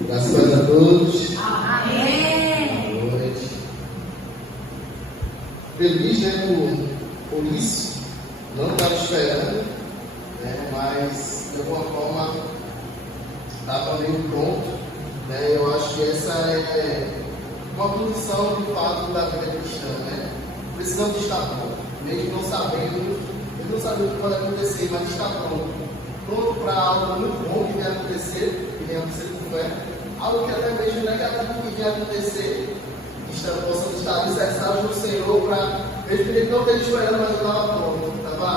Graças a todos. Amém. Boa noite. Feliz, né, por isso. Não estava esperando, né, mas de alguma forma estava meio pronto. Né, eu acho que essa é uma condição de fato da vida cristã. Né? Precisamos estar pronto, mesmo não sabendo o que pode acontecer, mas estar pronto. Pronto para algo muito bom que venha acontecer, com fé. Algo que até mesmo negativo que venha acontecer, possamos estar alicerçados no Senhor para, mesmo que ele não esteja esperando, mas eu estava pronto, estava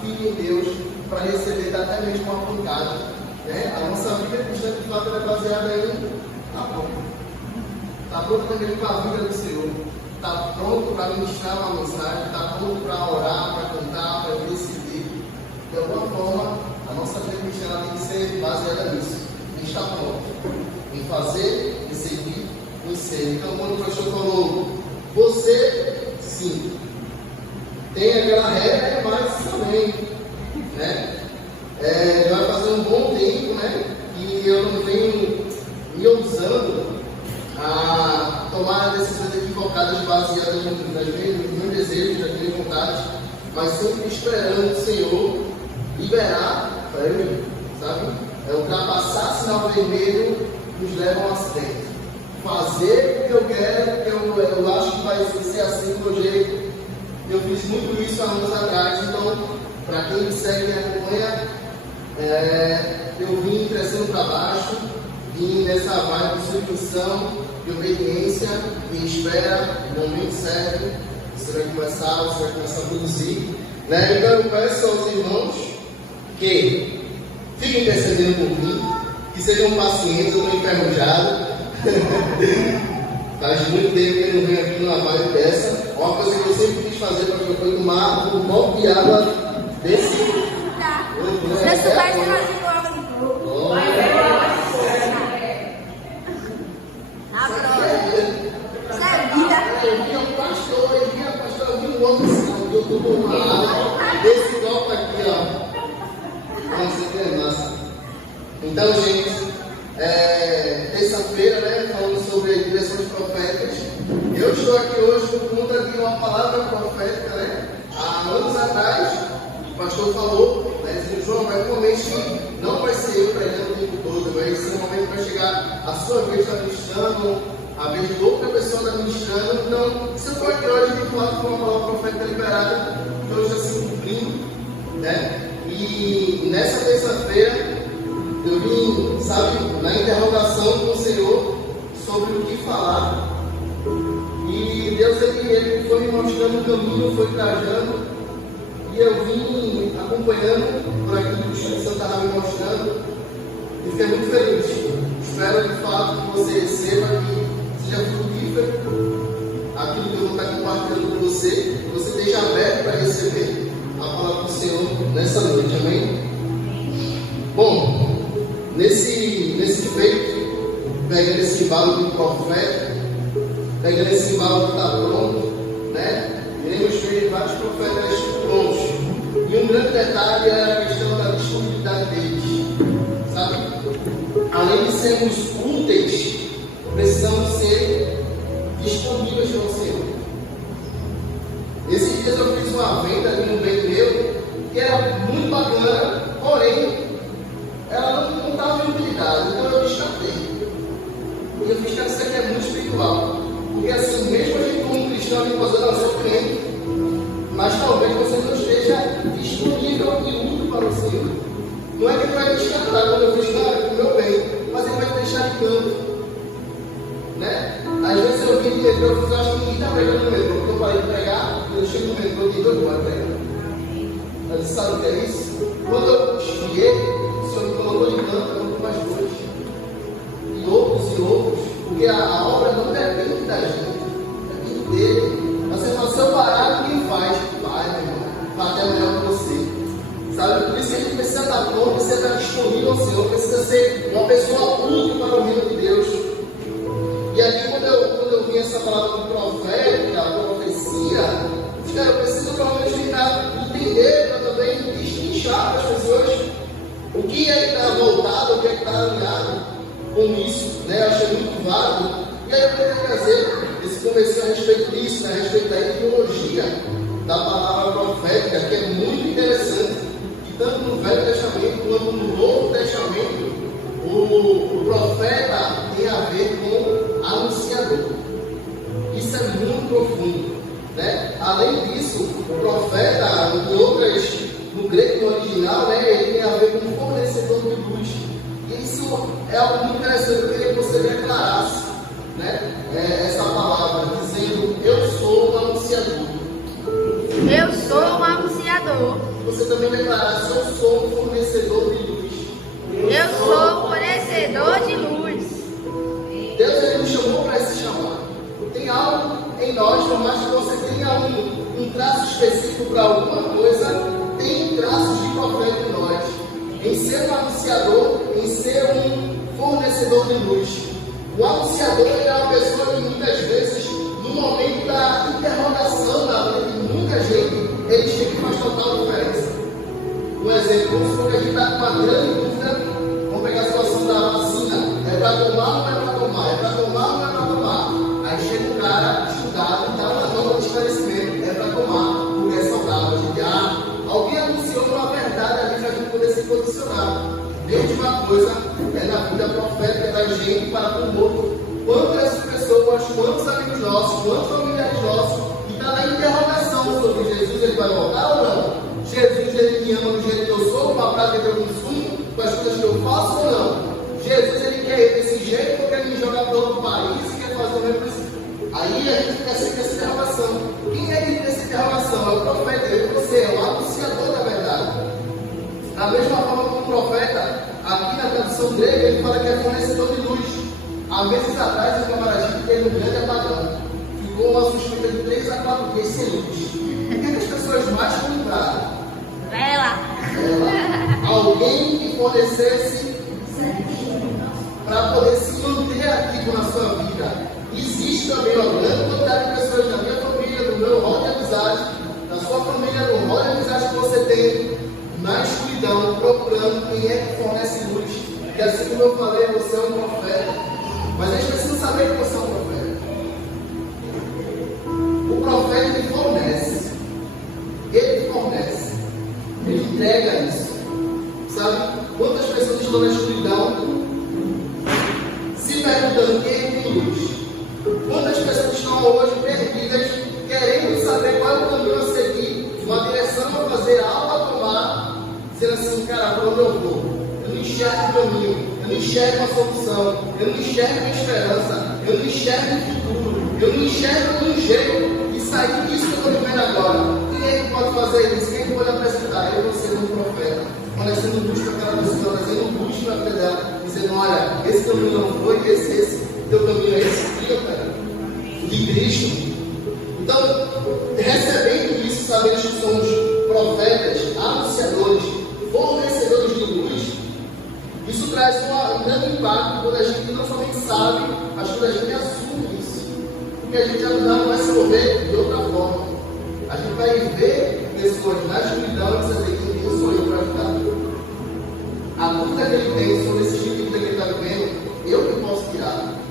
firme em Deus para receber até mesmo uma pancada. Né? A nossa vida cristã de fato é baseada em está pronto. Está pronto também para a vida do Senhor. Está pronto para ministrar uma mensagem, está pronto para orar, para cantar, para decidir. De alguma forma, a nossa vida cristã tem que ser baseada nisso. Em estar pronto, em fazer, em seguir, em ser. Então, quando o pastor falou, você, sim, tem aquela regra, mas também, né? Já vai fazer um bom tempo, né? E eu não venho me ousando a tomar decisões equivocadas baseadas nos meus desejos, nas minhas vontades, mas sempre esperando o Senhor liberar para mim, sabe? Ultrapassar sinal vermelho nos leva a um acidente. Fazer o que eu quero, porque eu acho que vai ser assim do meu jeito. Eu fiz muito isso há anos atrás, então, para quem me segue e me acompanha, eu vim crescendo para baixo, vim nessa vibe de submissão, de obediência, de espera, no momento certo, você vai começar a produzir. Né? Então eu peço aos irmãos que fiquem intercedendo por mim, que sejam pacientes, eu estou enferrujado. Faz muito tempo que eu não venho aqui numa vibe dessa. Uma coisa que eu sempre quis fazer para que foi tomar um copo de água desse. Você vai fazer eu estou tomando água desse copo aqui, ó. Você vê, nossa. Então, gente, terça-feira, né, falando sobre direções proféticas. Eu estou aqui hoje por conta de uma palavra profética, né? Há anos atrás, o pastor falou, né, dizendo, João, vai um momento que não vai ser eu pregando o tempo todo, vai ser um momento que vai chegar a sua vez está ministrando, a vez de outra pessoa está ministrando. Então, se eu for aqui hoje, de fato, com uma palavra profética liberada, que hoje está se cumprindo, né? E nessa terça-feira, eu vim, sabe, na interrogação com o Senhor sobre o que falar. E Deus, ele foi me mostrando o caminho, foi trajando, e eu vim acompanhando por aquilo que o Espírito Santo estava me mostrando, e fiquei muito feliz. Espero, de fato, que você receba, que seja frutífero aquilo que eu vou estar compartilhando com você, que você esteja aberto para receber a palavra do Senhor nessa noite, amém? Bom, nesse feito, pegando esse embalo do profeta, pegando esse embalo que está pronto, né? Iremos ver vários profetas prontos. E um grande detalhe é a questão da disponibilidade deles, sabe? Além de sermos úteis, precisamos ser disponíveis para o Senhor. Esses dias eu fiz uma venda ali no meio meu, que era muito bacana, porém, ela não estava em utilidade, então eu descartei. E eu fiz que isso aqui é muito espiritual. Porque assim, mesmo a gente como cristão, a gente pode dar o seu cliente, mas talvez você não esteja disponível e útil para o Senhor. Não é que ele vai descartar quando eu fiz para o meu bem, mas ele vai te deixar de canto. Né? Às vezes eu vim de metrô, eu acho que ninguém está pregando no metrô, porque eu parei de pregar, eu chego no metrô e digo, eu vou pregar. Mas sabe o que é isso? Quando eu esfriei, o Senhor me colocou de canto, eu não mais dois. E outros, porque a obra não depende da gente, depende dele. Você fala, se eu parar, ninguém faz. Vai, meu irmão, vai até melhor que você. Sabe? Por isso que a gente precisa estar pronto, precisa estar disponível ao Senhor, precisa ser uma pessoa útil para o reino de Deus. E aqui, quando eu vi essa palavra do profeta, a profecia, eu preciso pelo menos tentar entender, para também destrinchar para as pessoas o que é que está voltado, o que é que está alinhado. com isso, né? Eu achei muito válido. E aí eu queria trazer esse comercial a respeito disso, né? A respeito da etimologia da palavra profética, que é muito interessante. E tanto no Velho Testamento quanto no Novo Testamento, o profeta tem a ver com anunciador. Isso é muito profundo, né? Além disso, o profeta, no grego original, né, ele tem a ver com fornecedor de luz. E isso é algo muito interessante. Eu queria que você declarasse, né, essa palavra, dizendo: eu sou um anunciador. Eu sou um anunciador. Você também declarasse: eu sou um fornecedor de luz. Eu sou fornecedor de luz. Deus, ele nos chamou para esse chamado. Tem algo em nós, por mais que você tenha um traço específico para alguma coisa, tem traços de profeta em nós. Em ser um anunciador, em ser um fornecedor de luz. O anunciador é uma pessoa que muitas vezes, no momento da interrogação na vida de muita gente, ele chega e faz total diferença. Um exemplo, vamos supor que a gente está com uma grande dúvida. Vamos pegar a situação da vacina. É para tomar ou não é para tomar? É para tomar ou não é para tomar? Aí chega um cara estudado e dá uma nota de esclarecimento. É para tomar, porque é saudável. Alguém anunciou uma verdade ali para a gente poder se posicionar. Mesma coisa é na vida profética da gente para com o outro. Quantas pessoas, quantos amigos nossos, quantos familiares nossos, que estão na interrogação sobre Jesus, ele vai voltar ou não? Jesus, ele me ama do jeito que eu sou, com a prática que eu consumo, com as coisas que eu faço ou não? Jesus, ele quer ir desse jeito ou quer me jogar para outro país e quer fazer o mesmo princípio? Aí a gente fica sempre essa interrogação. Quem é que tem essa interrogação? É o profeta, ele, você é o anunciador da verdade. Da mesma forma como o profeta, aqui na tradução grega, ele fala que é fornecedor de luz. Há meses atrás, o camarada teve um grande apagão. Ficou uma suspeita de 3 a 4 dias sem luz. O que as pessoas mais compraram? Vela. Alguém que fornecesse para poder se manter ativo na sua vida. Existe também uma grande quantidade de pessoas da minha família, do meu rol de amizade, da sua família, do rol de amizade que você tem, na escuridão, procurando quem é que fornece luz. E assim como eu falei, você é um profeta. Mas eles precisam saber que você é um profeta. O profeta, ele fornece. Ele fornece. Ele entrega isso. Sabe? Quantas pessoas estão na escuridão se perguntando quem tem luz? Quantas pessoas estão hoje perdidas, querendo saber qual é o caminho a seguir, uma direção a fazer, algo a tomar, dizendo assim: cara, para onde eu vou? Eu não enxergo o caminho, eu não enxergo uma solução, eu não enxergo uma esperança, eu não enxergo um futuro, eu não enxergo um jeito de sair disso que eu estou vivendo agora. Quem é que pode fazer isso? Quem é que pode apresentar? Eu vou ser um profeta, fornecendo luz para aquela pessoa, trazendo luz para a vida dela, dizendo: olha, esse caminho não foi, esse, teu caminho é esse, cara, de Cristo. Então, recebendo isso, sabemos que somos profetas, anunciadores, fornecedores de luz. Isso traz um grande impacto quando a gente não somente sabe, mas quando a gente assume isso. Porque a gente já não vai se mover de outra forma. A gente vai ver pessoas na escuridão e dizer: quem sou eu para ajudar? A dúvida que ele tem sobre esse tipo de vida que ele está vivendo, eu que posso tirar.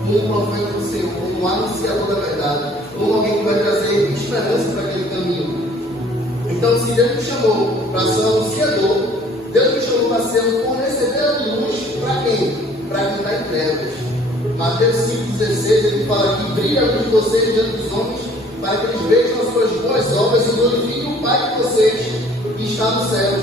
Como um profeta do Senhor, como um anunciador da verdade, como alguém que vai trazer esperança para aquele caminho. Então, se Deus me chamou para ser um anunciador, Deus me chamou para ser um fornecedor de luz para quem? Para quem está em trevas. Mateus 5,16, ele fala que brilha a luz de vocês diante dos homens, para que eles vejam as suas boas obras e glorifiquem o Pai de vocês que está nos céus.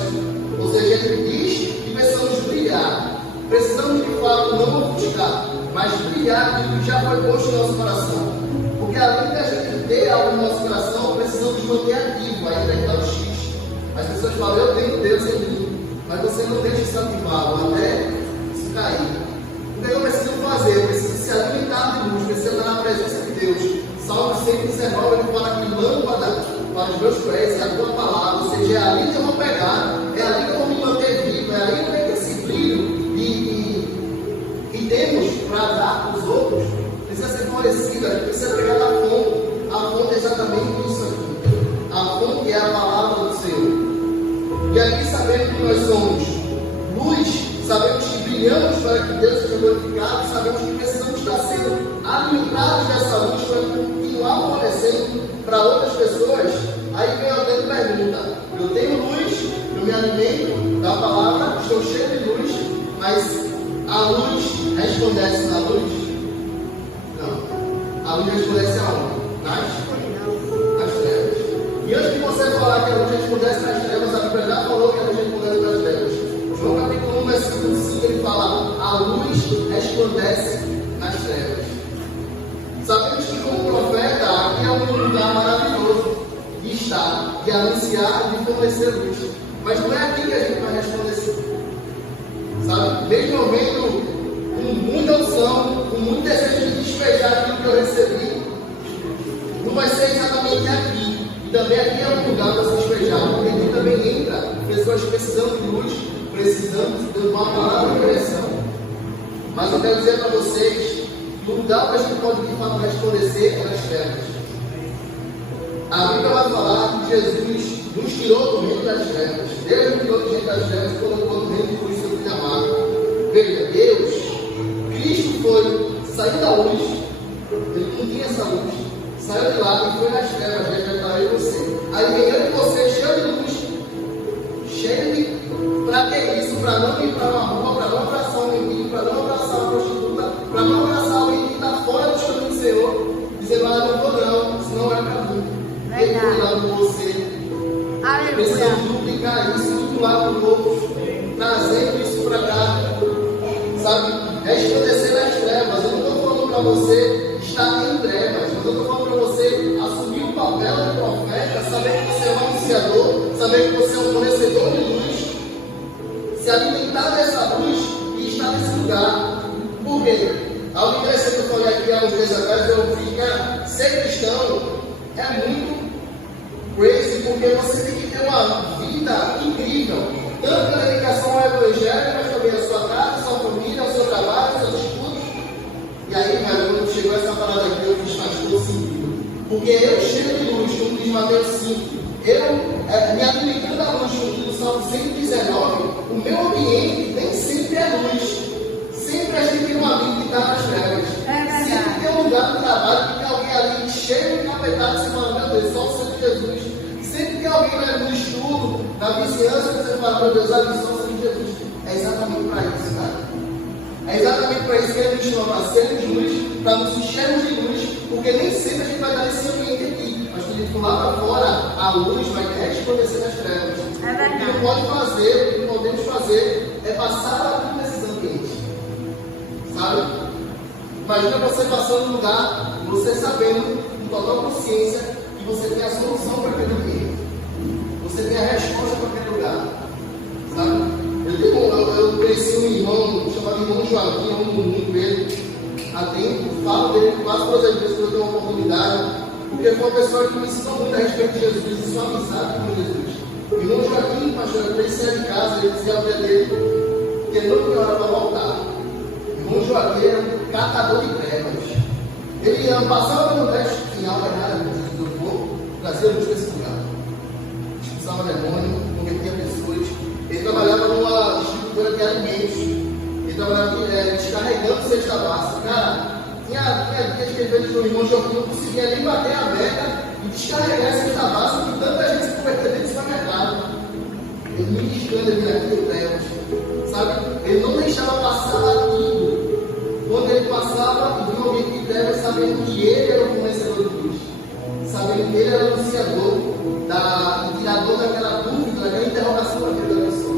Ou seja, ele diz que precisamos brilhar. Precisamos de fato não ofuscar, mas brilhar aquilo que já foi posto no nosso coração. Porque além de a gente ter algo no nosso coração, precisamos manter ativo, ainda que está o X. As pessoas falam: eu tenho Deus em mim, mas você não deixa isso ativado até se cair. O que eu preciso fazer? Eu preciso se alimentar de luz, preciso estar na presença de Deus. Salmo 119, ele fala que lâmpada para os meus pés é a tua palavra, ou seja, é ali que eu vou pegar, é ali que eu vou me manter vivo, é ali que eu vou ter esse brilho e temos para dar para os outros. Precisa ser florescida, precisa pegar da fonte. A fonte é exatamente isso aqui. A fonte é a palavra do Senhor. E aqui, sabendo que nós somos luz, sabemos que brilhamos para que Deus seja glorificado, sabemos que precisamos estar sendo alimentados dessa luz para continuar fornecendo para outras pessoas. Aí vem alguém e pergunta: eu tenho luz, eu me alimento da palavra, estou cheio de luz, mas a luz resplandece na luz? Não. A luz resplandece aonde? Nas trevas. E antes de você falar que a luz resplandece nas trevas, a Bíblia já falou que a luz resplandece nas trevas. João capítulo 1, versículo 5, ele fala: a luz resplandece nas trevas. Sabemos que como profeta, aqui é um lugar maravilhoso de estar, de anunciar, de fornecer luz. Mas não é aqui que a gente vai resplandecer. Sabe? Mesmo eu vendo com muita unção, com muito desejo de despejar aquilo que eu recebi, não vai ser exatamente aqui. E também aqui é um lugar para se despejar, porque aqui também entra pessoas precisando de luz, precisando de uma palavra de direção. Mas eu quero dizer para vocês que o lugar que a gente pode de fato resplandecer é nas trevas. A Bíblia vai falar que Jesus nos tirou do reino das trevas. Deus nos tirou do reino das trevas e colocou no reino de luz, seu filho amado. Veja, Deus, Cristo foi, saiu da luz, ele não tinha essa luz, saiu de lá e foi nas trevas, resgatar eu e você. Aí vem eu e você, cheio de luz, cheio de. Para ter isso, para não ir para uma rua, para não abraçar um mendigo, para não abraçar uma prostituta, para não abraçar alguém que está fora do caminho do Senhor, dizer: mas eu não vou não, isso não é para mim. Ele cuidado com você. Precisamos duplicar isso do lado do outro, trazendo isso para cá, sabe? Resplandecer nas trevas. Eu não estou falando para você estar em trevas, mas eu estou falando para você assumir o papel de profeta, saber que você é um anunciador, saber que você é um fornecedor de luz, se alimentar dessa luz e estar nesse lugar. Por quê? Algo interessante que eu falei aqui há uns dias atrás, eu vi que ser cristão é muito crazy, porque você tem que ter uma vida incrível, tanto na dedicação ao Evangelho, mas também a sua casa, a sua família, o seu trabalho, os seus estudos. E aí, quando chegou essa parada aqui, eu fiz faz todo sentido. Porque eu cheio de luz, como diz Mateus 5, eu me alimentando da luz, como diz o Salmo 119, o meu ambiente nem sempre é luz. Sempre a gente tem um amigo que está nas trevas. Sempre tem um lugar do trabalho que tem alguém ali cheio de capetado, você fala: meu Deus, só o Senhor Jesus. Sempre tem alguém no estudo, na vizinhança, que você fala: meu Deus, a missão do Senhor Jesus. É exatamente para isso, cara. É exatamente para isso que Ele nos chama, para sermos luz, para nos enchermos de luz, porque nem sempre a gente vai dar esse ambiente aqui. Mas quando a gente for lá para fora, a luz vai resplandecer nas trevas. É verdade. O que não pode fazer, o que podemos fazer, é passar a luz nesses ambientes. Sabe? Imagina você passando no lugar, você sabendo, com total consciência, que você tem a solução para aquele ambiente. Você tem a resposta para aquele lugar. Sabe? Eu conheci um irmão chamado irmão Joaquim, eu amo muito ele. Há tempo, falo dele quase todas as vezes que eu tenho uma oportunidade, porque foi uma pessoa que me ensinou muito a respeito de Jesus e sua amizade com Jesus. O irmão Joaquim, pastor, quando ele saía de casa, ele dizia ao dia dele que ele não tinha hora para voltar. O irmão Joaquim era um catador de trevas. Ele passava no teste final da área do povo, trazia luz para esse lugar. Expulsava demônio, convertia pessoas. Ele trabalhava numa distribuidora de alimentos. Ele trabalhava descarregando cesta básica. Cara, tinha dias que às vezes o irmão Joaquim não conseguia nem bater a meta e descarregar essa cesta básica, que tanta gente se converteu dentro do supermercado. Ele ministrando ali naquele trevas. Sabe? Ele não deixava passar aquilo. Quando ele passava e viu um ambiente de trevas, sabendo que ele era o conhecedor de luz, sabendo que ele era o anunciador, o tirador daquela dúvida, daquela interrogação da vida da pessoa.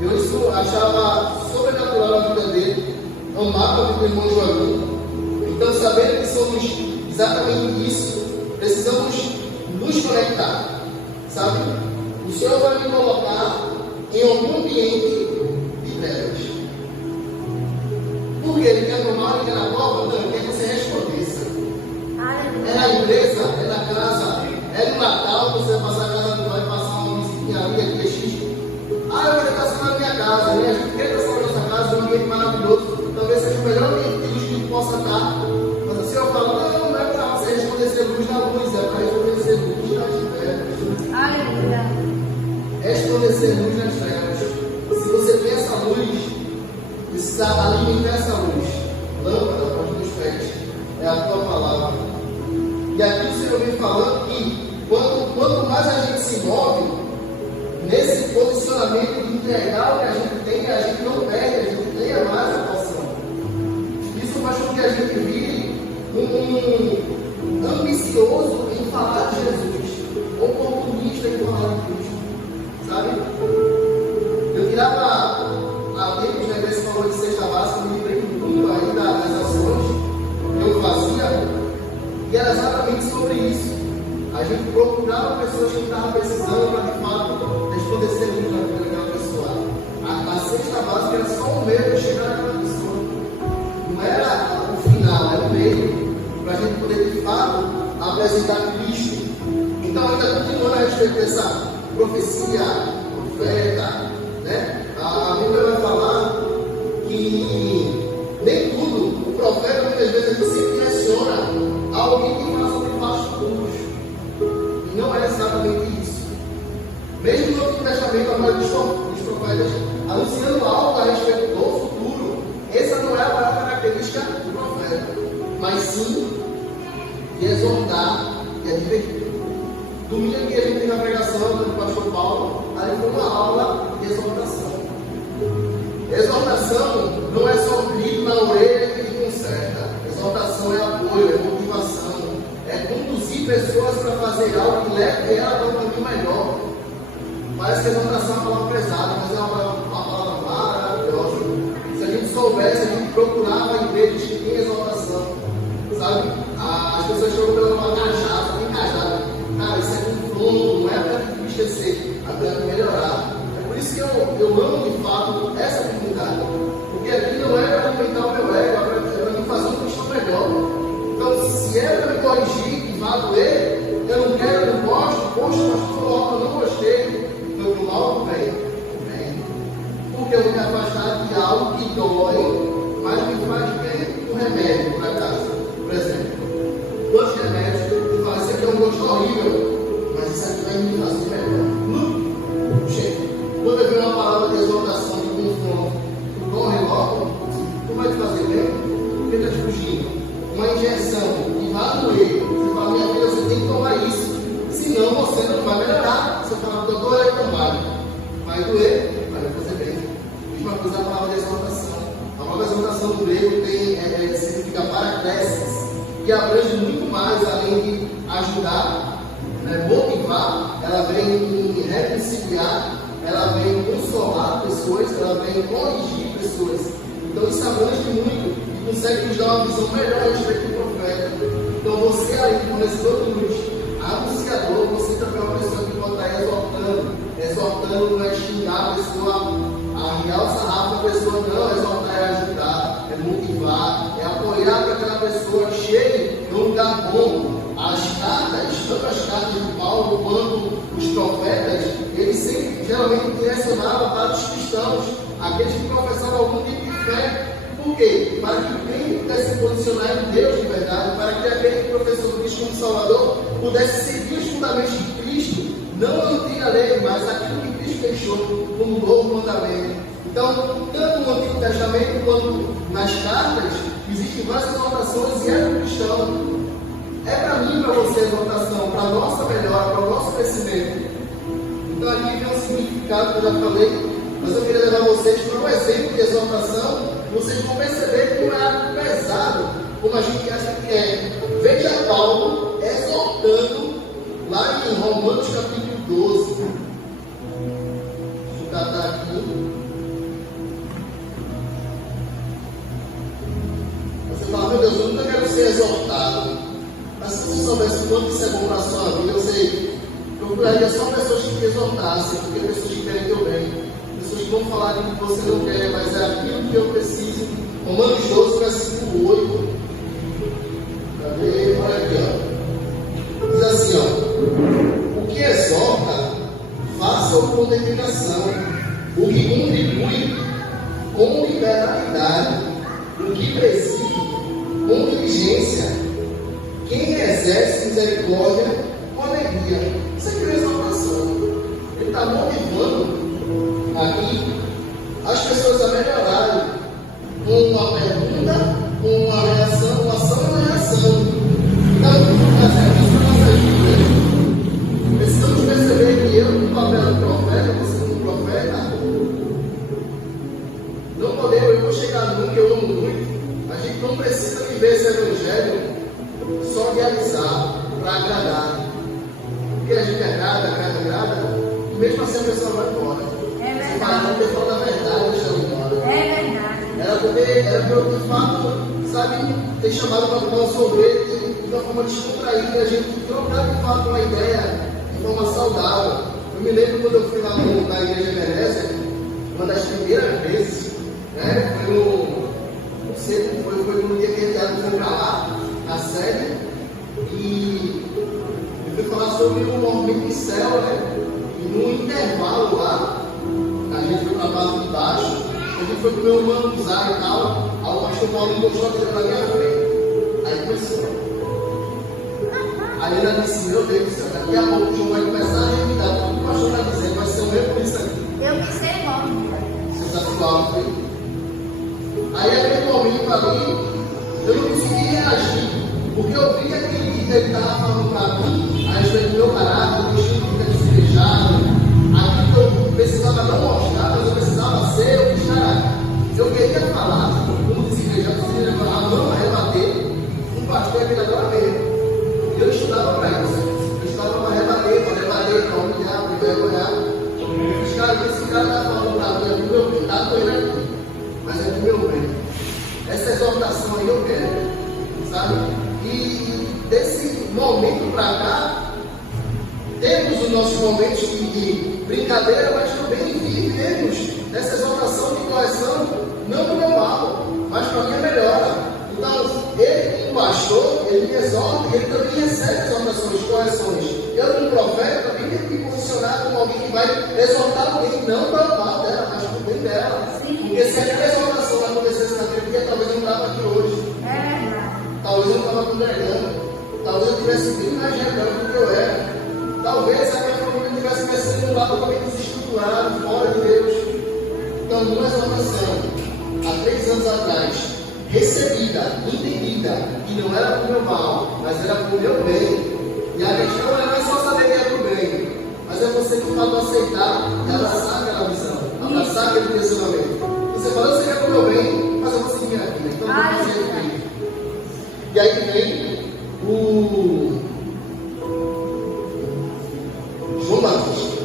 Eu isso achava sobrenatural na vida dele, amava o irmão Joaquim. Então, sabendo que somos exatamente isso, precisamos nos conectar. Sabe? O Senhor vai me colocar em algum ambiente de trevas. Porque ele quer tomar, ele quer na prova? Não, ele quer que você respondeça. É na empresa, é na casa, é no Natal, você vai passar a casa, vai passar uma musiquinha ali, aqui é X. Eu quero estar na minha casa, né? A gente quer estar na nossa casa, um ambiente maravilhoso. Talvez seja o melhor ambiente que a gente possa estar. Mas assim eu falo: não é para você resplandecer luz na luz, é para resplandecer luz nas trevas. Aleluia. Resplandecer luz nas trevas. Se você tem essa luz, alimentar essa luz. Lâmpada para os meus pés é a tua palavra. E aqui o Senhor vem falando que quanto mais a gente se move nesse posicionamento de entregar o que a gente não perde, a gente tenha mais a porção. Isso faz com que a gente vire ambicioso em falar de Jesus, oportunista em falar de Cristo, sabe? Eu tirava há tempos, né, esse valor de cesta básica, me lembrei muito aí das ações que eu fazia, e era exatamente sobre isso. A gente procurava pessoas que estavam precisando para, de fato, resplandecer muito na vida daquela pessoa. A cesta básica era só o meio de chegar naquela pessoa. Não era o final, era o meio, para a gente poder, de fato, apresentar Cristo. Então, ainda continuando a respeito dessa profecia, profeta, né? A Bíblia vai falar que nem tudo, o profeta muitas vezes ele se direciona a alguém que fala sobre fatos futuros. E não é exatamente isso. Mesmo no Antigo Testamento, a maioria dos profetas anunciando algo a respeito do futuro, essa não é a maior característica do profeta, mas sim de exortar e advertir. Domingo que a gente tem na pregação do pastor Paulo, ali foi uma aula de exortação. Exortação não é só um grito na orelha que conserta. Exortação é apoio, é motivação, é conduzir pessoas para fazer algo que leve ela para um caminho melhor. Parece que exortação é uma palavra pesada, mas é uma palavra maravilhosa. Se a gente soubesse, a gente procurava igrejas que tem exortação, sabe? As pessoas chegam pela palavra cajado, tem cajado. Cara, isso é confronto, não é para enriquecer, é para melhorar. É por isso que eu amo de fato essa comunidade. Porque aqui não é para aumentar o meu ego, é para me fazer um cristão melhor. Então, se é para me corrigir e vai doer, eu não quero, eu não gosto, poxa, pastor, eu não gostei, foi pro mal, bem. Porque eu vou me afastar de algo que dói, mas me faz bem. Um remédio para casa, por exemplo. 2 remédios, e fala, isso aqui é um gosto horrível, mas isso aqui vai me fazer melhor. Chega. Quando eu ver uma palavra de exortação, de confronto, tu corre logo, tu vai te fazer bem, porque está te fugindo. Uma injeção que vai doer, você fala, minha filha, você tem que tomar isso, senão você não vai melhorar. Você fala, doutor, é tomar, vai doer, vai fazer bem. Mesma coisa a palavra de exortação. A palavra de exortação do grego significa paraclesis, que abrange muito mais, além de ajudar, né, motivar, ela vem reconciliar, ela vem consolar pessoas, ela vem corrigir pessoas. Então isso abrange muito e consegue nos dar uma visão melhor a respeito do profeta. Então você, além de fornecedor de luz, anunciador, você também é uma pessoa que pode estar exortando. Exortando não é xingar a pessoa, arriar o sarrafo da pessoa, não. Exortar é ajudar, é motivar, é apoiar para que aquela pessoa chegue num lugar bom. As cartas, tanto as cartas de Paulo quanto os profetas, eles sempre geralmente direcionavam para os cristãos, aqueles que professavam algum tipo de fé. Por quê? Para que o crente pudesse se posicionar em Deus de verdade, para que aquele que professou do Cristo como Salvador pudesse seguir os fundamentos de Cristo, não a antiga lei, mas aquilo que Cristo deixou como novo mandamento. Então, tanto no Antigo Testamento quanto nas cartas, existem várias exortações e é do cristão. É para mim e para você a exortação, para a nossa melhora, para o nosso crescimento. Então aqui vem um significado que eu já falei, mas eu queria levar vocês para um exemplo de exortação. Vocês vão perceber que não é algo pesado, como a gente acha que é. Veja Paulo exortando lá em Romanos capítulo 12. Deixa eu catar aqui. Você fala, meu Deus, eu nunca quero ser exortado. Mas se você soubesse o quanto isso é bom para a sua vida, você procuraria só pessoas que te exortassem, porque pessoas que querem teu bem. Pessoas que vão falar aquilo que você não quer, mas é aquilo que eu preciso. Romanos 12, versículo 8. Cadê? Olha aqui, ó. Diz assim, ó. O que exorta, faça com dedicação. O que contribui, com liberalidade. O que preside, com diligência. Quem exerce misericórdia com alegria. Isso aqui é exortação. Ele está motivando aqui as pessoas a melhorarem. que eu amo muito, a gente não precisa viver esse evangelho só de avisar, para agradar. Porque a gente agrada, e mesmo assim a pessoa vai embora. É verdade. Você fala, não ter falado a verdade, deixa ela embora. É verdade. Era para eu, de fato, sabe, ter chamado para tomar um sorvete de uma forma descontraída, a gente trocar de fato uma ideia de forma saudável. Eu me lembro quando eu fui lá na igreja Ebenezer, uma das primeiras vezes, né, foi no dia que a gente foi para lá, na série, e eu fui falar sobre o movimento em céu, né? E no intervalo lá, a gente foi para a base de baixo, a gente foi comer um manzar e tal, aí o pastor Paulo encostou a cadeira na minha frente. Aí começou. Aí ela disse, meu Deus do céu, daqui a pouco o João vai começar a revidar tudo que o pastor está dizendo, vai ser um erro por isso aqui. Eu pensei logo. Sensacional, foi? Aí aquele momento ali, eu não consegui reagir, porque eu vi que aquele dia ele estava falando para mim a respeito do meu caráter, do estilo de vida desejado, aquilo que eu precisava não mostrar, mas eu precisava ser o que era. Eu queria falar, como desejado, você falar, não rebater, um pastor aqui agora mesmo. Eu estudava para isso, eu estudava para rebater, para humilhar, para envergonhar. Os caras, esse cara está falando para mim, é do meu bem, está doendo aqui, mas é do meu bem. Essa exortação aí eu quero, sabe? E desse momento para cá, temos os nossos momentos de brincadeira, mas também vivemos essa exortação de correção, não do meu mal, mas para minha melhora. Então, ele, como pastor, ele me exorta e ele também recebe exortações, correções. Eu, como profeta, também tenho que me posicionar como alguém que vai exortar alguém, não para o mal dela, mas para o bem dela. Porque se aquela exortação acontecesse naquele dia, talvez eu não estava aqui hoje. Talvez eu não estava congregando. Talvez eu tivesse bem mais rebelde do que eu era. Talvez a minha família tivesse crescendo um lado também desestruturado, fora de Deus. Então, uma exortação, há 3 anos atrás, recebida, entendida, que não era para o meu mal, mas era para o meu bem. E a questão não é só saber que é para o bem, mas é você de fato aceitar e abraçar aquela visão, abraçar aquele posicionamento. Você fala, eu sei que é para o meu bem, mas eu vou seguir minha vida. Então, não tem jeito bem. E aí vem o João Batista.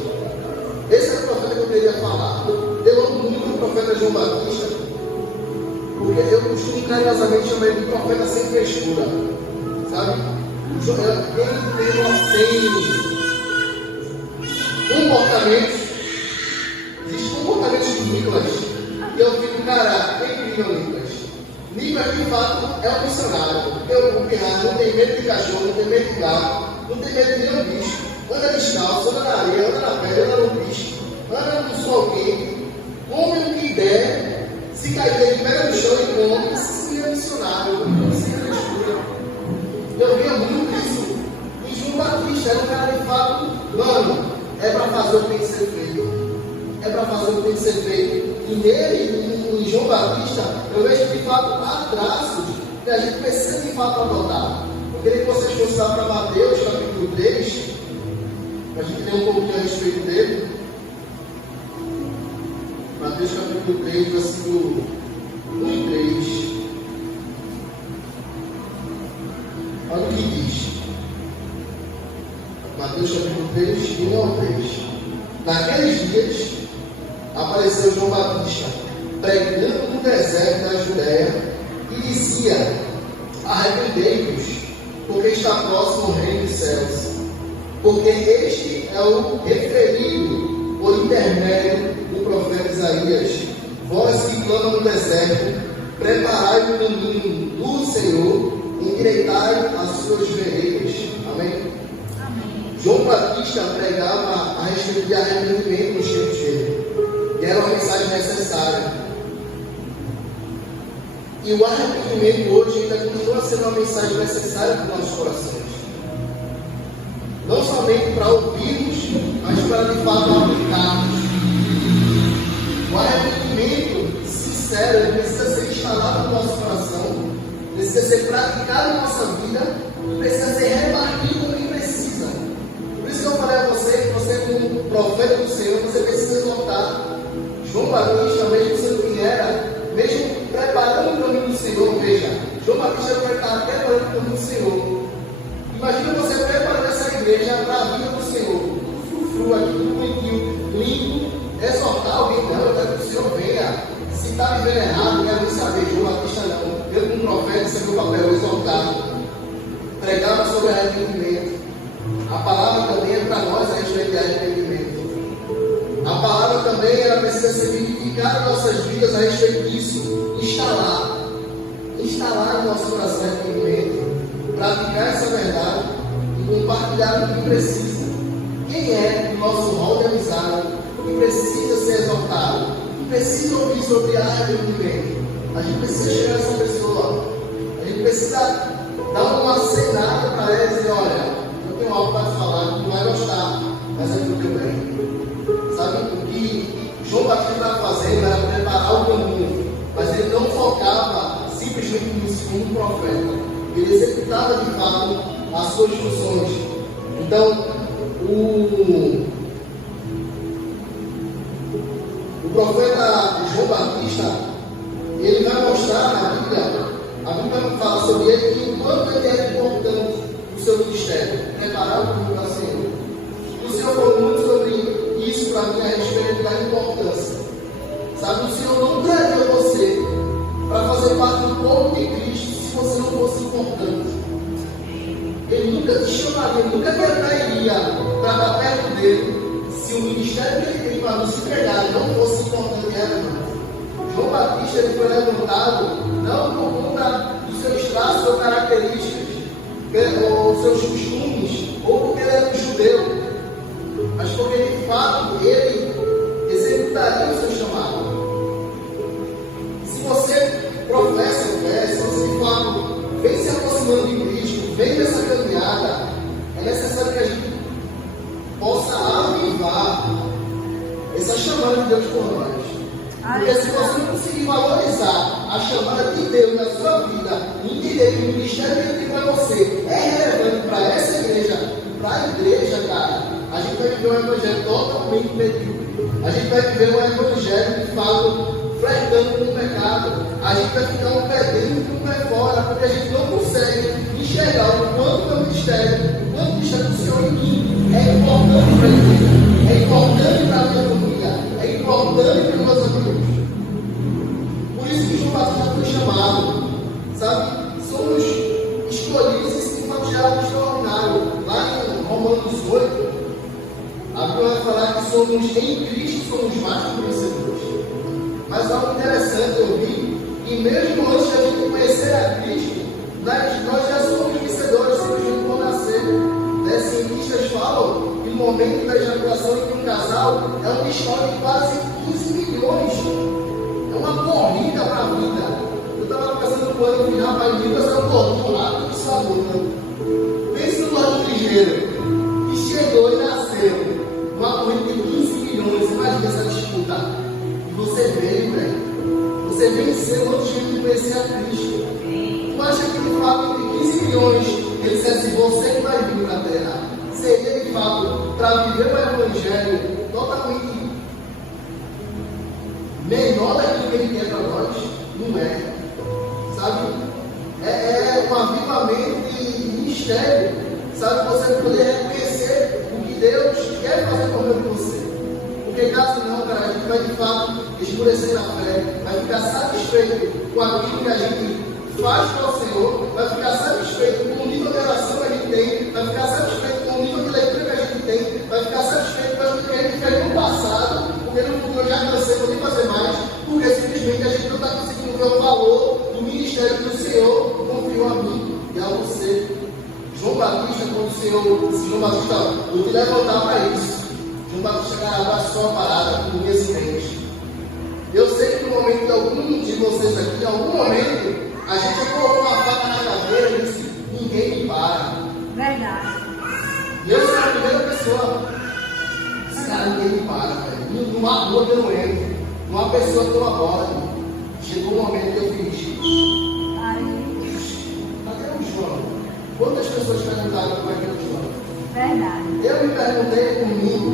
Esse é o profeta que eu queria falar. Eu amo muito o profeta João Batista, porque eu costumo carinhosamente chamar ele de profeta sem frescura, sabe? Ele tem comportamentos, existem comportamentos de Nicolas, e eu fico, cara, quem vive o Nicolas? Nicolas, de fato, é um missionário, porque o pirata não tem medo de cachorro, não tem medo de gato, não tem medo de nenhum bicho, anda descalço, anda na areia, anda na pedra, anda no bicho, anda no sol quente, come o que der. Se cair ele pega no chão e come, isso é missionário, sem frescura. Eu via muito isso. E João Batista era um cara de fato, mano, é para fazer o que tem que ser feito. É para fazer o que tem que ser feito. E nele, em João Batista, eu vejo de fato há traços que a gente precisa de fato adotar. Eu queria que vocês fossem lá para Mateus, capítulo 3, para a gente ler um pouquinho a respeito dele. Mateus capítulo 3, versículo 1 e 3. Olha o que diz. Mateus capítulo 3, 1 ao 3. Naqueles dias, apareceu João Batista, pregando no deserto da Judéia, e dizia: arrependei-vos, porque está próximo o reino dos céus. Porque este é o referido por intermédio do profeta Isaías: vós que clamam no deserto, preparai o caminho do Senhor, endireitai as suas veredas. Amém? Amém. João Batista pregava a respeito de arrependimento nos tempos dele, e era uma mensagem necessária. E o arrependimento hoje ainda continua sendo uma mensagem necessária para os nossos corações. Não somente para ouvirmos, mas para de fato aplicarmos. O arrependimento sincero, ele precisa ser instalado no nosso coração, precisa ser praticado em nossa vida, precisa ser repartido no que precisa. Por isso que eu falei a você que você, como profeta do Senhor, você precisa exortar. João Batista, mesmo sendo quem era, mesmo preparando nós a respeito de arrependimento. A palavra também ela precisa ser vivificada em nossas vidas a respeito disso. Instalar em nosso coração arrependimento, praticar essa verdade e compartilhar o que precisa. Quem é o nosso rol de amizade que precisa ser exortado, que precisa ouvir sobre arrependimento? A gente precisa chegar a essa pessoa, a gente precisa dar uma acenada para ela e dizer: olha, eu tenho algo para te falar que tu vai gostar, mas é do teu bem. Sabe, o que João Batista estava fazendo era preparar o caminho, mas ele não focava simplesmente no segundo profeta, ele executava de fato as suas funções. Então, o profeta João Batista, ele vai mostrar na Bíblia, a Bíblia fala sobre ele, que o quanto ele é importante no seu ministério, preparar o caminho para o Senhor. E o Senhor falou muito sobre isso para mim a respeito da importância. Sabe, o Senhor não traria você para fazer parte do corpo de Cristo se você não fosse importante. Ele nunca te chamaria, ele nunca te atrairia para estar perto dele se o ministério que ele tem para nos entregar não fosse importante e relevante. João Batista ele foi levantado não por conta dos seus traços ou características, ou seus costumes, ou porque ele era um judeu, mas porque de fato ele executaria o seu chamado. Se você professa fé, se você de fato vem se aproximando de Cristo, vem dessa caminhada, é necessário que a gente possa avivar essa chamada de Deus por nós. Porque se você não conseguir valorizar a chamada de Deus na sua vida, entender que o ministério que ele tem para você é relevante para essa igreja, para a igreja, cara, a gente vai viver um evangelho totalmente medíocre. A gente vai viver um evangelho de fato flertando com o pecado. A gente vai ficar um pé dentro e um pé fora, porque a gente não consegue enxergar o quanto o ministério do Senhor em mim é importante para a igreja, é importante para a minha família, é importante para os meus amigos. Por isso que João Batista foi chamado, sabe? Somos escolhidos e se fato de algo extraordinário. Lá em Romanos 8, a Bíblia vai falar que somos em Cristo, somos mais que vencedores. Mas algo interessante eu vi, que mesmo antes de a gente conhecer a Cristo, nós já somos vencedores simplesmente por nascer. Cientistas falam que no momento da ejaculação entre um casal é uma história de quase 15 milhões. É uma corrida para a vida. Eu estava pensando no ano que rapaz, Minas é um gordinho lá, que sua luta. Pense no gordinho ligeiro, que chegou e nasceu. Uma corrida de 15 milhões, imagina essa disputa. E você veio, velho. Você venceu antes de conhecer a Cristo. Tu acha que de fato entre 15 milhões ele disse assim: você que vai vir na terra, seria de fato para viver o evangelho totalmente menor daquilo que ele quer para nós? Não é, sabe? É um avivamento de mistério, sabe? Você poder reconhecer o que Deus quer fazer por meio de você. Porque caso não, cara, a gente vai de fato escurecer na fé, vai ficar satisfeito com aquilo que a gente faz para o Senhor, vai ficar satisfeito com o nível de oração que a gente tem, vai ficar satisfeito com o nível de leitura que a gente tem, vai ficar satisfeito com aquilo que a gente fez no passado, porque no futuro eu já cansei, vou nem fazer mais, porque simplesmente a gente não está conseguindo ver o valor do ministério que o Senhor confiou a mim e a você. João Batista, quando o Senhor, João Batista, eu te levantar para isso. João Batista carregava só a parada com minhas mentes. Eu sei que no momento de algum de vocês aqui, em algum momento, a gente colocou uma faca na caveira e disse: ninguém me para. Verdade. E eu sou a primeira pessoa. Esse cara, ninguém me para, velho. Numa rua que eu não entro, numa pessoa que toma bola. Chegou um momento que eu fiz: cadê o João? Quantas pessoas perguntaram como é que é o João? Verdade. Eu me perguntei comigo: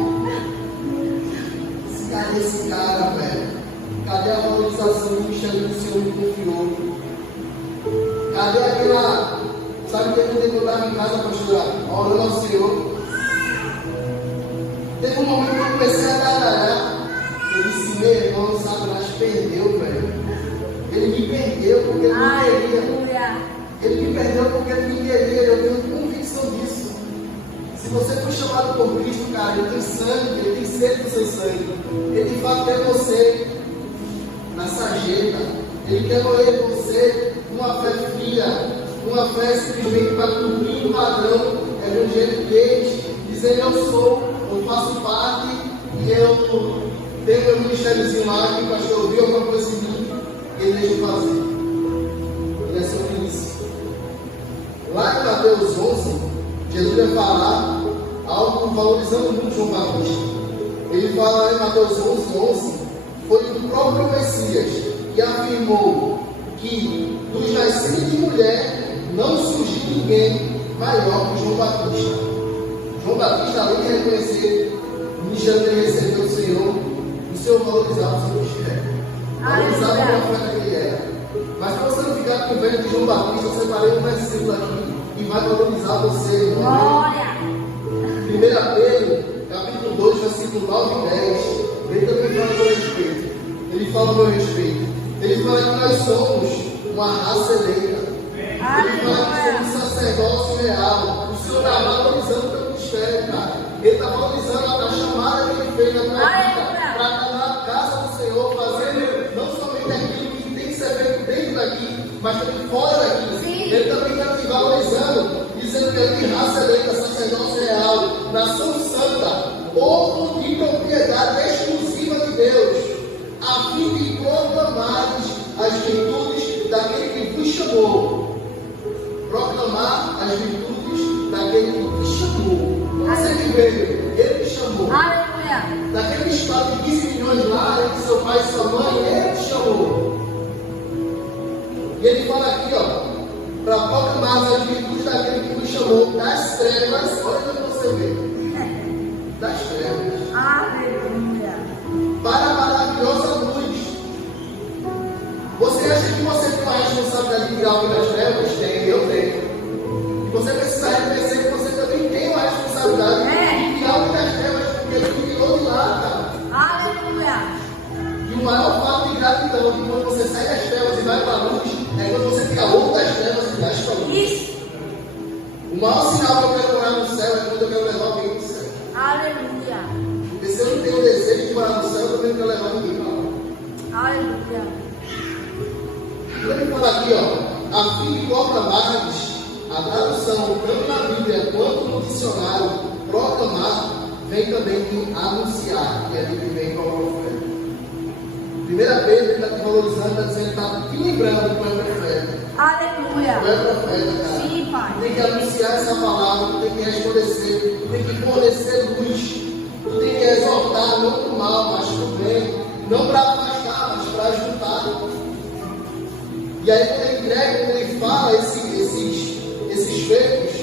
cadê esse cara, velho? Cadê a valorização do ministério que o Senhor me confiou? Cadê aquela, sabe, que eu estava em casa, pastora, orando ao Senhor? Teve um momento que eu comecei a gargalhar. Eu disse: meu irmão, o Satanás perdeu, velho. Ele me perdeu porque ele me queria. Ele me perdeu porque ele me queria. Eu tenho convicção disso. Se você foi chamado por Cristo, cara, Ele tem sangue, Ele tem sede do seu sangue. Ele de fato quer você na sarjeta. Ele quer morrer você numa fé fria, uma fé simplesmente para cumprir o padrão evangélico, dizendo eu faço parte e eu tenho meu ministériozinho lá, que o pastor ouviu alguma coisa em mim, ele deixa eu fazer. Ele é sobre isso. Lá em Mateus 11, Jesus vai falar algo valorizando muito João Batista. Ele fala em Mateus 11, foi o próprio Messias que afirmou que dos nascidos de mulher não surgiu ninguém maior que João Batista. João Batista, além de reconhecer o ministério que ele recebeu do Senhor, o Senhor valorizava o seu ministério. Valorizava o profeta que ele era. Mas para você não ficar com inveja de João Batista, eu separei um versículo aqui e vai valorizar você, irmão. Glória! 1 Pedro, capítulo 2, versículo 9 e 10. Ele também fala a meu respeito. Ele fala a meu respeito. Ele fala que nós somos uma raça eleita. Ele fala que somos sacerdócio real. O Senhor está valorizando o teu ministério, cara. Ele está valorizando a chamada que ele fez na tua vida para estar na casa do Senhor, fazendo não somente aquilo que tem que ser feito dentro daqui, mas também fora daqui. Sim. Ele também está te valorizando, dizendo que ele é raça eleita, sacerdócio real, nação santa, povo de propriedade exclusiva de Deus, a fim de proclamares as virtudes daquele que vos chamou. Proclamar as virtudes daquele que te chamou. Você que veio, ele te chamou. Aleluia! Daquele estado de 15 milhões lá, entre seu pai e sua mãe, ele te chamou. E ele fala aqui, ó, para proclamar as virtudes daquele que nos chamou das trevas. Olha onde você vê. Das trevas. Aleluia! Para a maravilhosa luz. Você acha que você tem uma responsabilidade de tirar algo das trevas? Tem, eu tenho. E você precisa reconhecer que você também tem uma responsabilidade de tirar algo das trevas, porque ele tirou de lá, cara. Aleluia! E o maior fato de gratidão de quando você sai das trevas e vai para a luz é quando você tira outras trevas e traz para a luz. Isso! O maior sinal que eu quero morar no céu é quando eu quero levar alguém para o céu. Aleluia! Porque se eu não tenho o desejo de morar no céu, eu também não quero levar ninguém para lá. Aleluia! Ele fala aqui, ó, a fim de proclamar-lhes, a tradução, tanto na Bíblia quanto no dicionário, proclamar, vem também de anunciar, que é ali que vem com o profeta. 1 Pedro está te valorizando, está dizendo, está te lembrando que tu é profeta. Aleluia! Tu é profeta, cara. Sim, Pai. Tu tem que anunciar essa palavra, tu tem que resplandecer, tu tem que fornecer luz, tu tem que exaltar, não para o mal, mas para o bem, não para afastar, mas para ajudar. E aí quando ele entrega, quando ele fala esses feitos,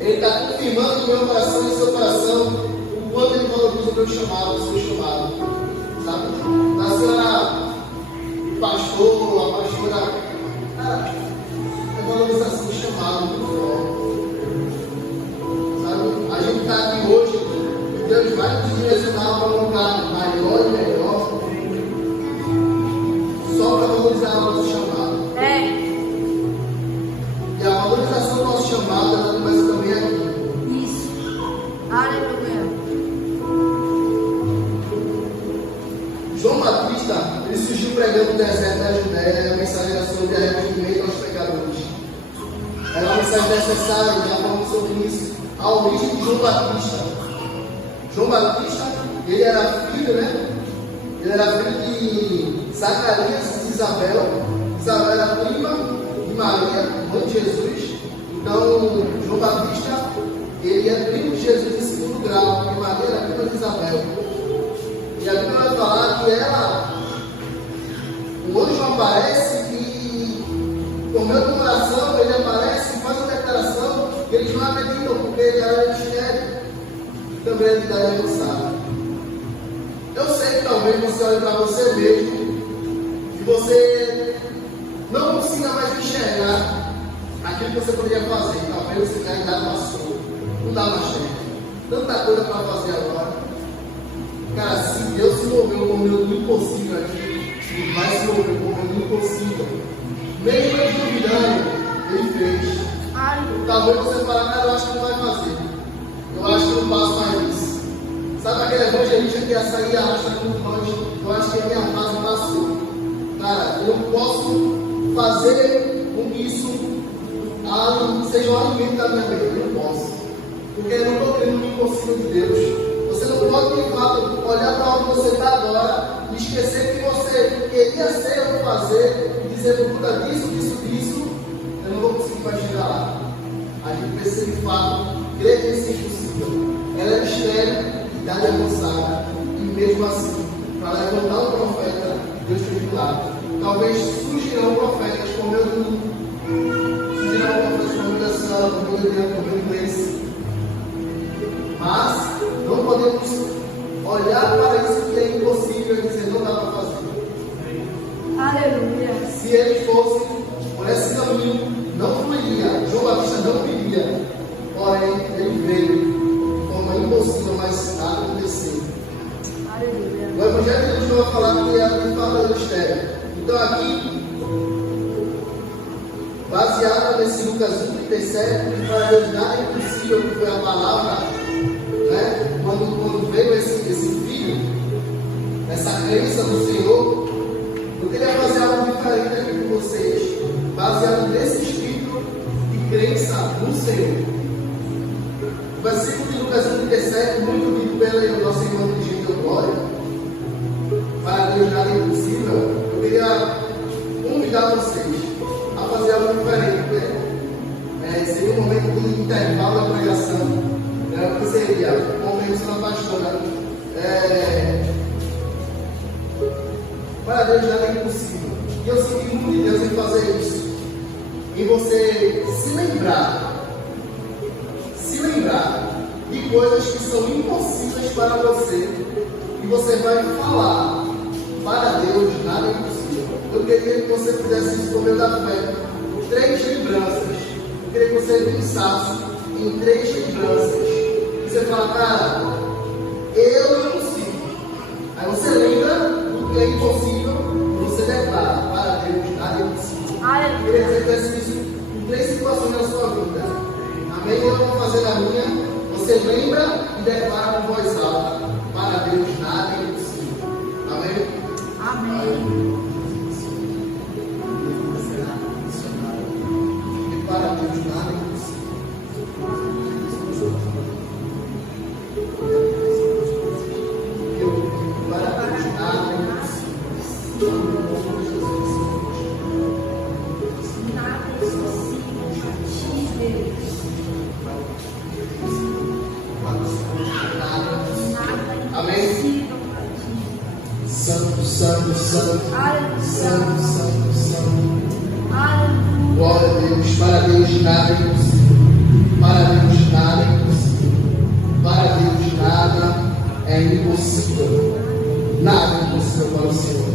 ele está confirmando no meu coração e no seu coração o quanto ele valoriza o meu chamado, o seu chamado. Sabe? A senhora pastor, a pastora, cara, é valorização do chamado muito forte. Sabe? A gente está aqui hoje, Deus vai nos direcionar para um lugar maior e melhor, só para valorizar o nosso chamado. E a valorização do nosso chamado, ela começa também aqui. Isso. Aleluia. João Batista, ele surgiu pregando no deserto da Judéia, a mensagem era sobre arrependimento aos pecadores. Era uma mensagem necessária, já falamos sobre isso, a origem de João Batista. João Batista, ele era filho, né? Ele era filho de Zacarias e Isabel. Isabel era prima de Maria, mãe de Jesus. Então, João Batista, ele é primo de Jesus em segundo grau, porque Maria era prima de Isabel. E a Bíblia vai falar que o anjo aparece e, por meio do coração, ele aparece e faz uma declaração que eles não acreditam, porque ele era mistério. Também a idade não sabe. Eu sei que talvez você olhe para você mesmo e você não consiga mais enxergar aquilo que você poderia fazer. Talvez você já ainda passou. Não dá mais tempo. Tanta coisa para fazer agora. Cara, se Deus se moveu por meio do impossível aqui, Ele vai se mover por meio do impossível. Mesmo ele duvidando, Ele fez. Talvez você fale, cara, eu acho que não vai fazer. Eu eu acho que eu não passo mais isso. Sabe aquele evangelista que ia sair e arrasta muito longe? Eu acho que a minha fase passou. Cara, eu não posso fazer com que isso seja um alimento da minha vida. Eu não posso. Porque eu não estou crendo no impossível de Deus. Você não pode, de fato, olhar para onde você está agora e esquecer que você queria ser ou fazer e dizer por conta disso, eu não vou conseguir mais chegar lá. A gente precisa, de fato, crer que isso é impossível. Ela é mistério, idade avançada, e mesmo assim, para levantar um profeta, Deus tem de lado. Talvez surgirão profetas como eu do surgirão profetas como da senhora, como eu Adriano, como eu Gleice. Mas não podemos olhar para isso que é impossível e dizer não dá para fazer. Aleluia. Se ele fosse por esse caminho, não fluiria. João Batista não viria. Porém, ele veio de forma impossível, mas aconteceu. Aleluia. O Evangelho de Deus vai falar que é a fala do mistério. Então, aqui, baseado nesse Lucas 1:37, que para Deus nada é impossível, que foi a palavra, né? Quando veio esse filho, essa crença no Senhor, eu queria fazer algo diferente aqui com vocês, baseado nesse espírito de crença no Senhor. O versículo de Lucas 1:37, muito dito pela nossa irmã Virgínia Glória, para Deus nada é impossível. Eu queria convidar vocês a fazer algo diferente, né? Seria um momento de intervalo da pregação, né? Que seria convenção da pastora. Para Deus nada é impossível. E eu senti muito de Deus em fazer isso. E você se lembrar de coisas que são impossíveis para você. E você vai falar: para Deus nada é impossível. Eu queria que você fizesse isso por meio da fé. 3 lembranças. Eu queria que você pensasse em 3 lembranças. Você fala: cara, eu não consigo. Aí você lembra do que é impossível e você declara: para Deus nada é impossível. Eu queria que você fizesse isso em 3 situações na sua vida. Amém? Eu vou fazer a minha. Você lembra e declara com voz alta: para Deus nada é impossível. Amém? Amém. E para Deus nada é impossível. Para Deus nada é impossível. Nada é impossível a ti, Deus. Amém? Santo, santo, santo. Santo, santo, santo. Glória a Deus. Para Deus nada é impossível. Para Deus nada é impossível. Para Deus nada é impossível. Nada é impossível para o Senhor.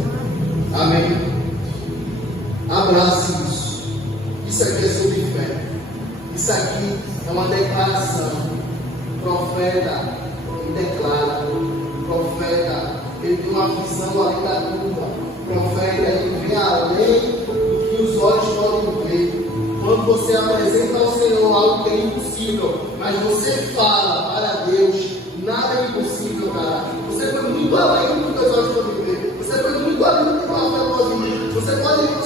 Amém? Abrace isso. Isso aqui é sobre fé. Isso aqui é uma declaração. Profeta declara, profeta, ele tem uma visão além da curva, profeta, ele vê além do que os olhos podem ver. Quando você apresenta ao Senhor algo que é impossível, mas você fala para Deus, nada é impossível, cara. Você foi muito além do que os olhos podem ver, você foi muito além do que uma fé pode ver, você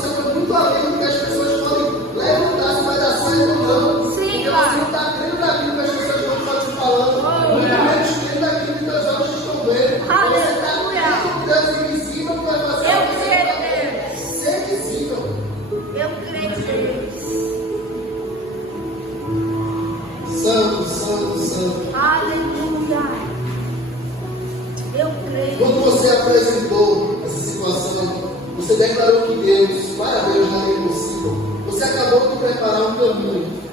foi muito além do que as pessoas podem levantar, se vai dar certo ou não. Sim, porque você não está crendo naquilo que as pessoas estão te falando, muito menos crendo naquilo que os olhos estão vendo. Você está crendo que Deus é invisível, que vai fazer Eu creio, ser visível. Eu creio, Deus. Santo, santo, santo. Aleluia. Eu creio. Quando você apresentou essa situação, você declarou que Deus, para Deus nada é impossível. Você acabou de preparar um caminho.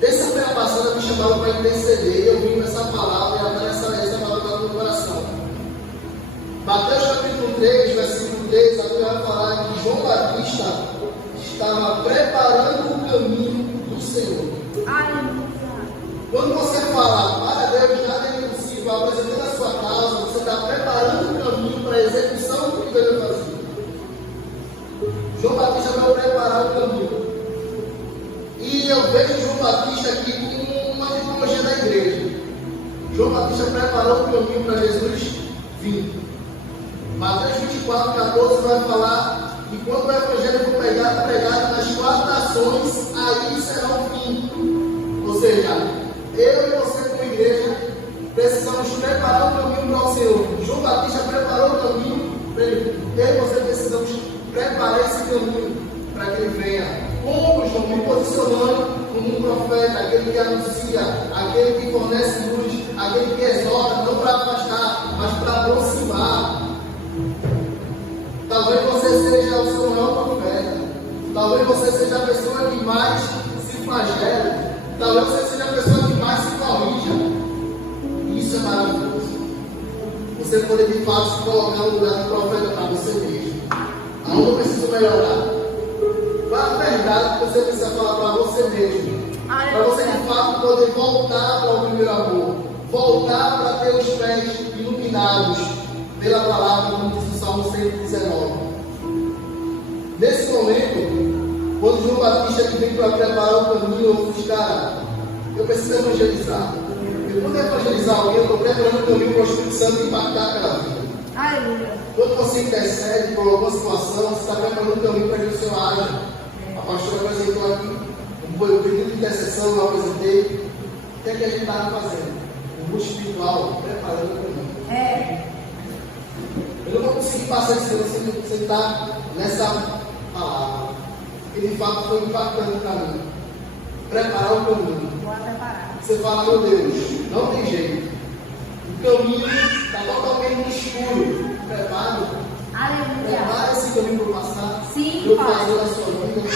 Terça-feira passada me chamaram para interceder e eu vim com essa palavra e agora essa palavra no coração. Mateus capítulo 3, versículo 3, aqui vai falar que João Batista estava preparando o caminho do Senhor. Aleluia. Quando você fala, para Deus nada é impossível, apresentando a sua causa, você está preparando o caminho para a execução do que Deus vai fazer. João Batista vai preparar o caminho. E eu vejo João Batista aqui com uma tipologia da igreja. preparou o caminho para Jesus vir. Mateus 24:14 vai falar que quando o Evangelho for pregado nas 4 nações, aí será o fim. Ou seja, eu e você como igreja precisamos preparar o caminho para o Senhor. João Batista preparou o caminho para ele. Eu e você precisamos preparar esse caminho para que ele venha. Como João, me posicionando como um profeta, aquele que anuncia, aquele que fornece luz, aquele que exorta, não para afastar, mas para aproximar. Talvez você seja o seu maior profeta. Talvez você seja a pessoa que mais se flagela. Talvez você seja a pessoa que mais se corrija. Isso é maravilhoso. Você poder de fato se colocar no lugar do profeta para você mesmo. Aonde eu preciso melhorar? Qual a verdade que você precisa falar para você mesmo? Para você de fato poder voltar para o primeiro amor. Voltar para ter os pés iluminados pela palavra, como diz o Salmo 119. Nesse momento, quando João Batista que vem para preparar o caminho, eu disse, cara, eu preciso evangelizar. E quando eu evangelizar alguém, eu estou preparando o caminho para o Espírito Santo impactar aquela vida. Aleluia. Quando você intercede por alguma situação, você está preparando o caminho para que o Senhor haja. A pastora apresentou aqui um pedido de intercessão, eu apresentei. O que é que a gente está fazendo? O mundo espiritual, preparando o caminho. Eu não vou conseguir passar isso se você está nessa palavra. Que de fato foi impactando para mim. Preparar o caminho. Você fala, meu Deus, não tem jeito. O caminho está totalmente escuro. Prepara. Prepara esse caminho para passar. Sim, para eu fazer a sua vida.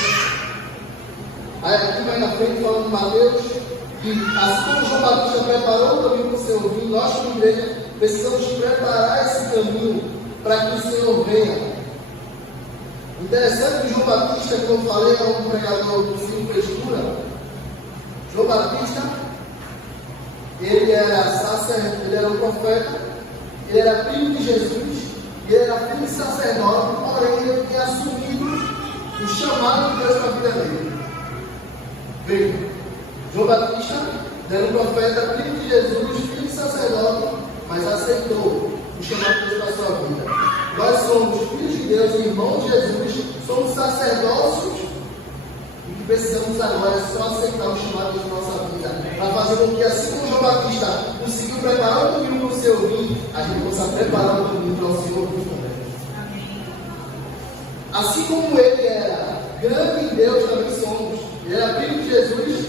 Aí aqui mais na frente falando de Mateus, que assim como João Batista preparou o caminho para o Senhor vir, nós como igreja precisamos preparar esse caminho para que o Senhor venha. Interessante que João Batista, como eu falei, é um pregador sem frescura. João Batista, ele era sacerdote, ele era um profeta, ele era filho de Jesus, ele era filho de sacerdote, porém ele tinha assumido o chamado de Deus para a vida dele. Veja, João Batista era um profeta, filho de Jesus, filho de sacerdote, mas aceitou o chamado de Deus para a sua vida. Nós somos filhos de Deus, irmãos de Jesus, somos sacerdócios e que precisamos agora só aceitar o chamado de Deus na nossa vida, para fazer com que, assim como João Batista conseguiu preparar o caminho para o Senhor vir, a gente possa preparar o caminho para o Senhor vir também. Assim como ele era grande em Deus, também somos. Ele era filho de Jesus,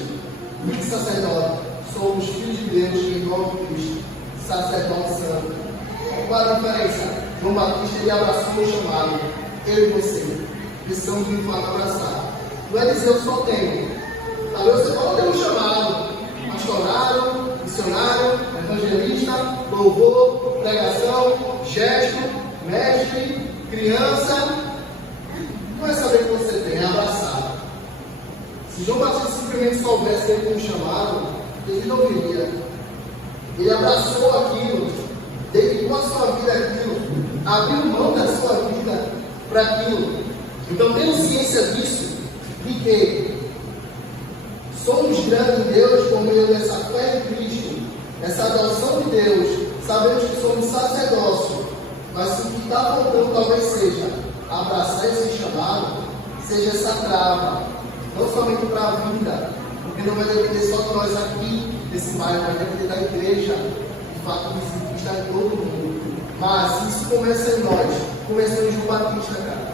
filho de sacerdote. Somos filhos de Deus em nome de Cristo, sacerdote santo. Qual a diferença? João Batista ele abraçou o chamado. Eu e você precisamos de fato abraçar. Não é dizer eu só tenho. Talvez você não tenha um chamado. Pastorário, missionário, evangelista, louvor, pregação, gesto, mestre, criança. Não é saber o que você tem, é abraçar. Se João Batista simplesmente soubesse que ele tinha um chamado, ele não viria. Ele abraçou aquilo, dedicou a sua vida àquilo, abriu mão da sua vida para aquilo. Então, tendo ciência disso, de que somos grandes em Deus por meio dessa fé em Cristo, essa adoção de Deus, sabemos que somos sacerdócio, mas o que está faltando talvez seja abraçar esse chamado, seja essa trava, não somente para a vida, porque não vai depender só de nós aqui, desse bairro, vai depender da igreja, de fato, que está em todo mundo. Mas isso começa em nós, começou em João Batista, cara.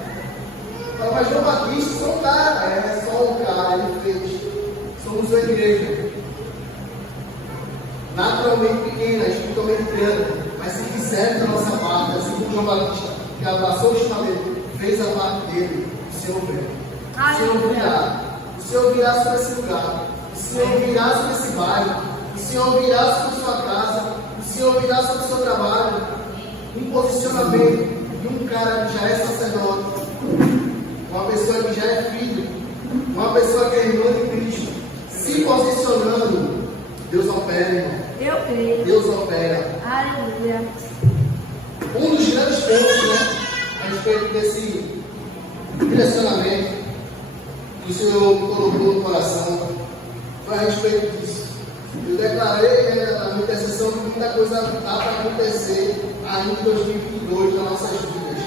Mas João Batista só um cara, é só um cara, ele fez. Somos uma igreja, naturalmente pequena, espiritualmente grande, mas se fizermos a nossa parte, assim como João Batista, que abraçou o chamado, fez a parte dele, o Senhor veio. O Senhor virá. O Senhor virá sobre esse lugar. O Senhor virá sobre esse bairro. O Senhor virá sobre sua casa. O Senhor virá sobre o seu trabalho. Um posicionamento de um cara que já é sacerdote, uma pessoa que já é filho, uma pessoa que é irmã de Cristo, se posicionando, Deus opera, irmão. Eu creio. Deus opera. Aleluia. Um dos grandes pontos, né, a respeito desse direcionamento que o Senhor me colocou no coração foi a respeito disso. Eu declarei, né, na minha intercessão que muita coisa está para acontecer ainda em 2022 nas nossas vidas.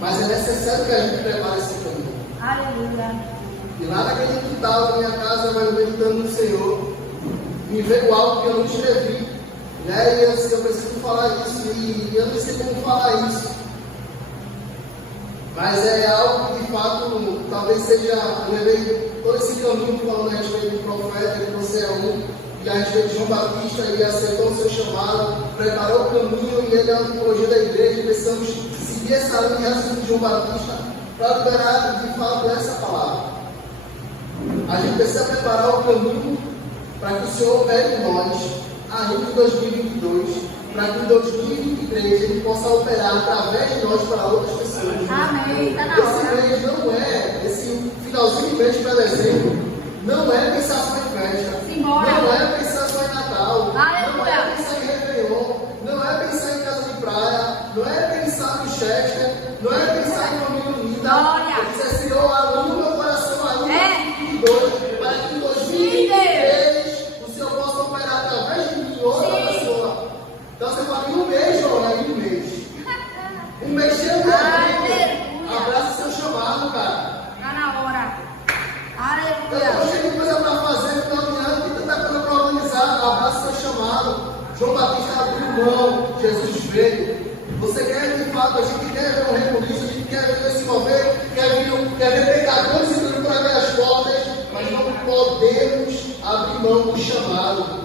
Mas é necessário que a gente prepare esse caminho. Aleluia. E lá naquele quintal da minha casa, eu meditando no Senhor, me veio algo que eu não escrevi. Né? E eu preciso falar isso, e eu não sei como falar isso. Mas é algo que de fato talvez seja. Eu levei todo esse caminho falando a respeito do profeta, que você é um, e a respeito de João Batista, ele aceitou o seu chamado, preparou o caminho, e ele é a tipologia da igreja. Precisamos seguir essa linha de João Batista para liberar de fato essa palavra. A gente precisa preparar o caminho para que o Senhor opere em nós, ainda em 2022, para que em 2023 Ele possa operar através de nós para outras pessoas. Amém. Está na Esse hora. mês não é, esse finalzinho de mês para dezembro, não é pensar só em festa, Simbora. não é pensar só em Natal, Aleluia. não é pensar em Réveillon, não é pensar em casa de praia, não é pensar no Chester, não é pensar em família unida. Glória. Ele disse, Senhor, alumia meu coração ainda em 2022, para que em 2023 o Senhor possa operar através de mim outra pessoa. Então você fala, em um mês, João, em um mês. Um mês cheio de Aleluia. abraça seu chamado, cara. Está na hora. Eu estou Aleluia. cheio de coisa para fazer no final de ano, tem tanta coisa para organizar. Abraça seu chamado. João Batista abriu mão, Jesus veio. Você quer de fato, a gente quer ver um rebuliço, a gente quer ver se mover, quer ver pecadores entrando por aquelas portas, mas não podemos abrir mão do chamado.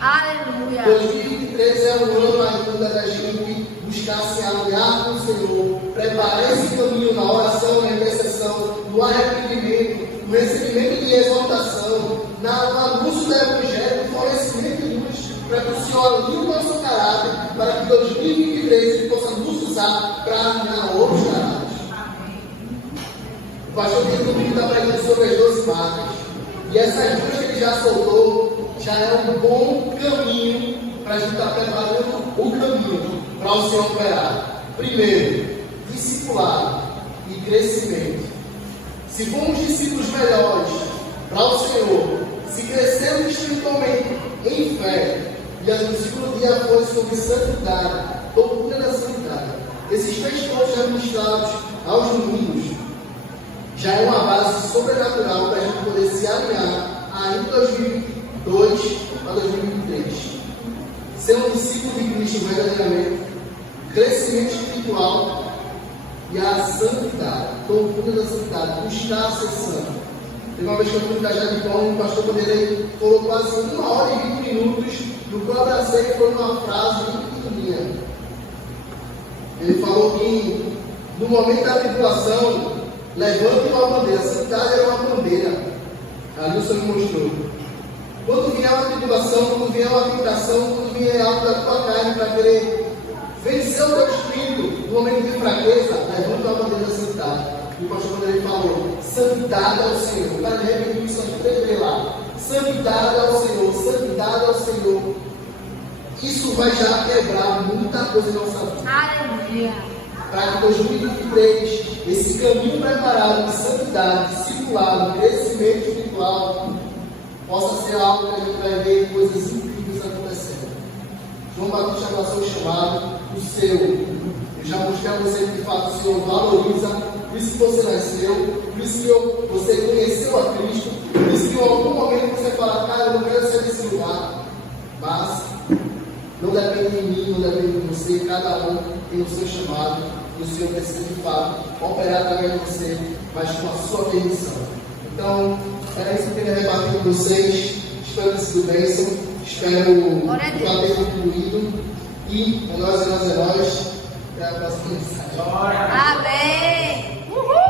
Aleluia. 2023 é um ano ainda da gente buscar se alinhar com o Senhor, preparar esse caminho na oração, na intercessão, no arrependimento, no recebimento de exaltação, no anúncio do Evangelho, no florescimento de luz, para que o Senhor alinhe o nosso caráter, para que 2023 Ele possa nos usar para alinhar outros caráteres. O pastor Pedro domingo está pregando sobre as 12 marcas, e essas duas que ele já soltou, já é um bom caminho para a gente estar preparando o caminho para o Senhor operar. Primeiro, discipulado e crescimento. Se formos discípulos melhores para o Senhor, se crescermos espiritualmente em fé, e no segundo dia foi sobre santidade, doutrina da santidade. Esses 3 pontos já ministrados aos domingos já é uma base sobrenatural para a gente poder se alinhar ainda em 2022 para 2023. Ser um discípulo de Cristo verdadeiramente, crescimento espiritual e a santidade, doutrina da santidade, buscar ser santo. Teve uma vez que eu fui na Jadipão, o pastor Vanderlei falou quase 1 hora e 20 minutos, no qual eu abracei e foi uma frase muito pequenininha. Ele falou que no momento da tribulação, levante uma bandeira. A santidade era uma bandeira. Ali o Senhor me mostrou. Quando vier uma tribulação, quando vier uma tentação, quando vier algo da tua carne para querer vencer o teu espírito, no momento de fraqueza, levanta a bandeira da santidade. E o pastor Vanderlei falou: santidade ao Senhor. O cara repetiu isso aqui 3 vezes lá. Santidade ao Senhor, santidade ao Senhor. Isso vai já quebrar muita coisa em nossa vida. Aleluia. Para que 2023, esse caminho preparado de santidade, discipulado, crescimento espiritual, possa ser algo que a gente vai ver coisas incríveis acontecendo. João Batista abraçou o chamado, o seu. Eu já mostrei a você que de fato o Senhor valoriza, por isso que você nasceu, por isso que você conheceu a Cristo, por isso que em algum momento você fala, cara, eu não quero ser desse lugar. Mas não depende de mim, não depende de você, cada um tem o seu chamado, e o Senhor precisa de fato operar através de você, mas com a sua permissão. Então, era isso que eu queria rebater com vocês. Espero que sido bênção, espero que tenha concluído. E é nós. Até a próxima mensagem. Amém. Uhul.